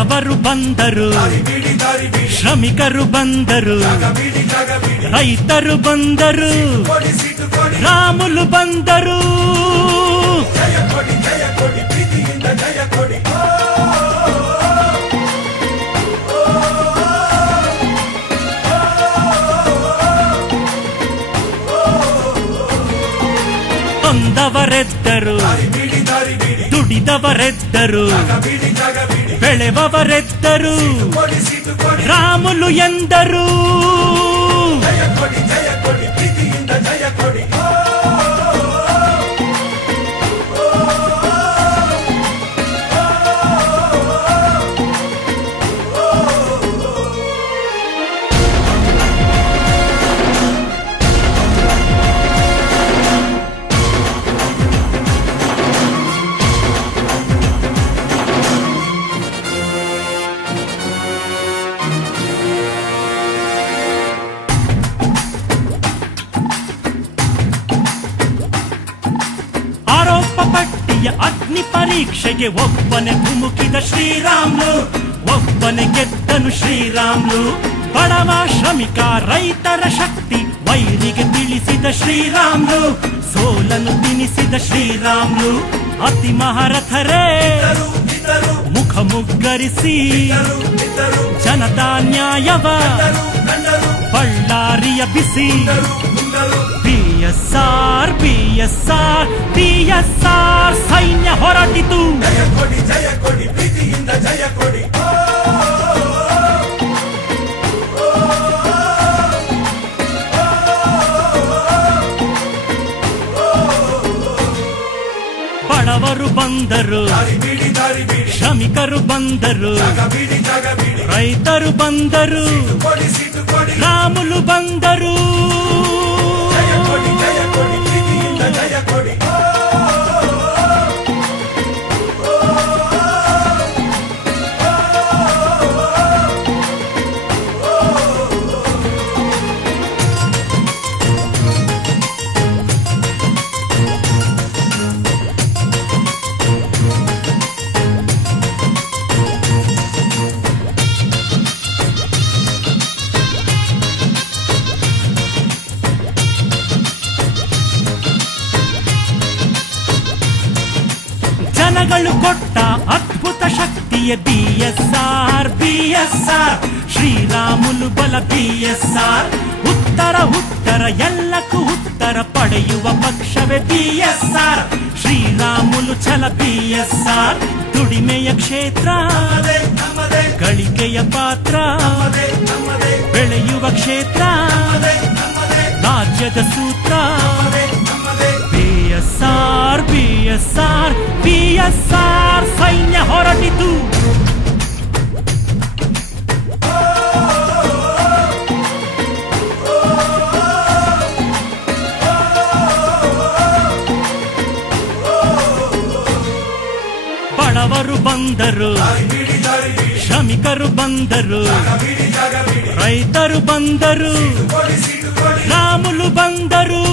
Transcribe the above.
ಬಡವರು ಬಂದರು, ಶ್ರಮಿಕರು ಬಂದರು, ರೈತರು ಬಂದರು, ರಾಮುಲು ಬಂದರು. ನೊಂದವರೆದ್ದರು, ದುಡಿದವರೆದ್ದರು, ಬೆಳೆವವರೆದ್ದರು, ರಾಮುಲು ಎಂದರು. ಪಟ್ಟಿಯ ಅಗ್ನಿ ಪರೀಕ್ಷೆಗೆ ಒಬ್ಬನೇ ಧುಮುಕಿದ ಶ್ರೀರಾಮ್ಲು, ಒಬ್ಬನೇ ಗೆದ್ದನು ಶ್ರೀರಾಮ್ಲು. ಬಡವ ಶ್ರಮಿಕ ರೈತರ ಶಕ್ತಿ ವೈರಿಗೆ ತಿಳಿಸಿದ ಶ್ರೀರಾಮ್ಲು, ಸೋಲನ್ನು ತಿನಿಸಿದ ಶ್ರೀರಾಮ್ಲು. ಅತಿ ಮಹಾರಥರೇ ಮುಖ ಮುಗ್ಗರಿಸಿ ಜನತಾ ನ್ಯಾಯವ ಬಳ್ಳಾರಿಯ ಬಿಸಿ. ಬಿಎಸ್ಆರ್ ಬಿಎಸ್ಆರ್ ಬಿಎಸ್ಆರ್ ಸೈನ್ಯ ಹೊರಟಿತು. ಜಯ ಕೊಡಿ ಜಯ ಕೊಡಿ ಪ್ರೀತಿಯಿಂದ ಜಯ ಕೊಡಿ. ಬಡವರು ಬಂದರು, ಶ್ರಮಿಕರು ಬಂದರು, ರೈತರು ಬಂದರು, ರಾಮುಲು ಬಂದರು. ಜನಗಳು ಕೊಟ್ಟ ಅದ್ಭುತ ಶಕ್ತಿಯ ಬಿಎಸ್ಆರ್ ಬಿಎಸ್ಆರ್. ಶ್ರೀರಾಮುಲು ಬಲ ಬಿಎಸ್ಆರ್. ಉತ್ತರ ಉತ್ತರ ಎಲ್ಲಕ್ಕೂ ಉತ್ತರ ಪಡೆಯುವ ಪಕ್ಷವೇ ಬಿಎಸ್ಆರ್. ಶ್ರೀರಾಮುಲು ಛಲ ಬಿಎಸ್ಆರ್. ದುಡಿಮೆಯ ಕ್ಷೇತ್ರ, ಗಳಿಕೆಯ ಪಾತ್ರ, ಬೆಳೆಯುವ ಕ್ಷೇತ್ರ, ರಾಜ್ಯದ ಸೂತ್ರ. ಬಿಎಸ್ಆರ್ ಬಿಎಸ್ಆರ್ ಬಿಎಸ್ಆರ್ ಸೈನ್ಯ ಹೊರಟಿತು. ಬಡವರು ಬಂದರು, ಶ್ರಮಿಕರು ಬಂದರು, ರೈತರು ಬಂದರು, ರಾಮುಲು ಬಂದರು.